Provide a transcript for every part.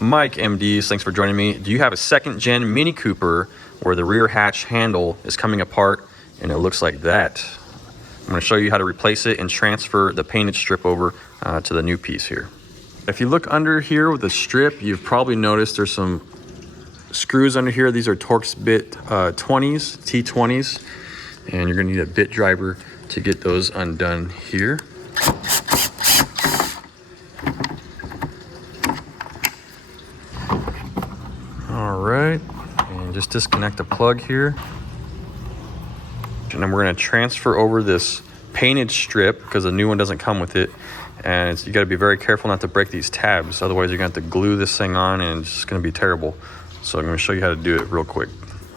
Mike MDs, thanks for joining me. Do you have a second gen Mini Cooper where the rear hatch handle is coming apart and it looks like that? I'm going to show you how to replace it and transfer the painted strip over to the new piece here. If you look under here with the strip, you've probably noticed there's some screws under here. These are Torx bit 20s, T20s, and you're going to need a bit driver to get those undone here. All right, and just disconnect the plug here. And then we're going to transfer over this painted strip because the new one doesn't come with it. And you got to be very careful not to break these tabs. Otherwise, you're going to have to glue this thing on and it's just going to be terrible. So I'm going to show you how to do it real quick.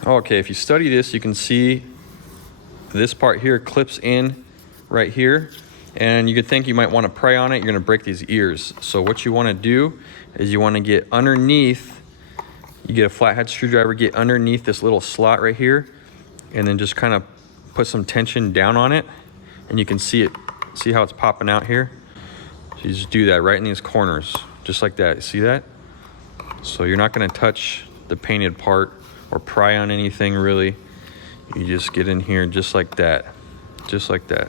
Okay, if you study this, you can see this part here clips in right here. And you could think you might want to pry on it. You're going to break these ears. So what you want to do is you want to get underneath. You get a flathead screwdriver, get underneath this little slot right here, and then just kind of put some tension down on it. And you can see it, see how it's popping out here? So you just do that right in these corners, just like that. See that? So you're not going to touch the painted part or pry on anything really. You just get in here just like that, just like that.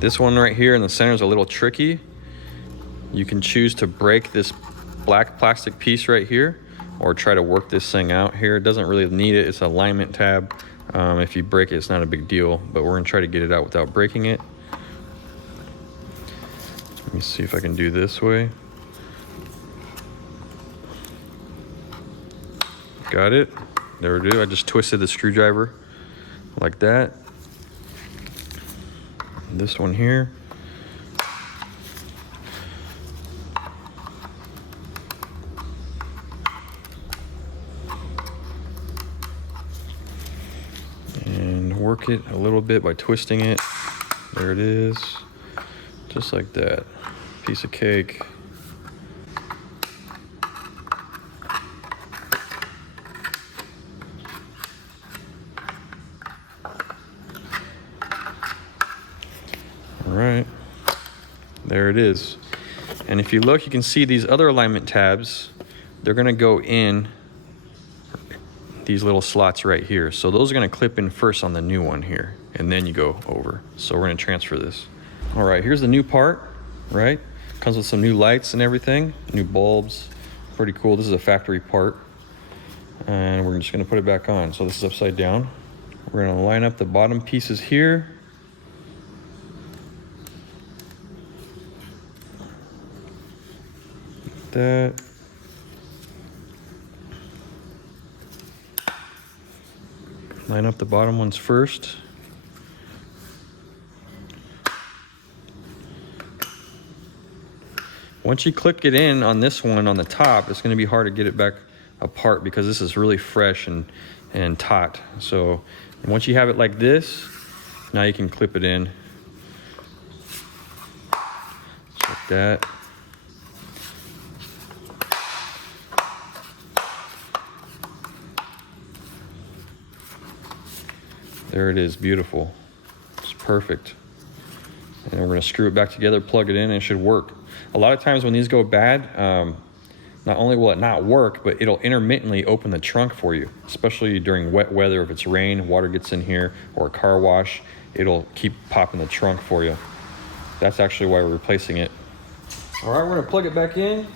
This one right here in the center is a little tricky. You can choose to break this black plastic piece right here or try to work this thing out here. It doesn't really need it, it's an alignment tab. If you break it, it's not a big deal, but we're gonna try to get it out without breaking it. Let me see if I can do this way. Got it, there we go. I just twisted the screwdriver like that. This one here. And work it a little bit by twisting it. There it is. Just like that. Piece of cake. All right, there it is. And if you look, you can see these other alignment tabs, they're gonna go in these little slots right here. So those are gonna clip in first on the new one here, and then you go over. So we're gonna transfer this. All right, here's the new part, right? Comes with some new lights and everything, new bulbs, pretty cool. This is a factory part. And we're just gonna put it back on. So this is upside down. We're gonna line up the bottom pieces here. That. Line up the bottom ones first. Once you click it in on this one on the top, it's going to be hard to get it back apart because this is really fresh and taut. So once you have it like this, now you can clip it in. Just like that. There it is, beautiful. It's perfect. And we're gonna screw it back together, plug it in, and it should work. A lot of times when these go bad, not only will it not work, but it'll intermittently open the trunk for you, especially during wet weather. If it's rain, water gets in here, or a car wash, it'll keep popping the trunk for you. That's actually why we're replacing it. All right, we're gonna plug it back in.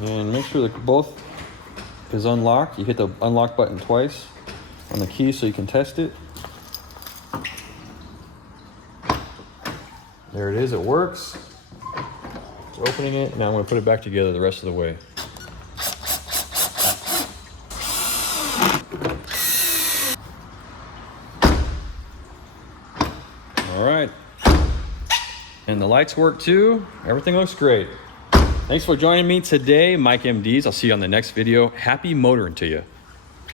And make sure that both is unlocked. You hit the unlock button twice on the key so you can test it. There it is, it works. We're opening it, now I'm gonna put it back together the rest of the way. All right. And the lights work too. Everything looks great. Thanks for joining me today, Mike MDs. I'll see you on the next video. Happy motoring to you.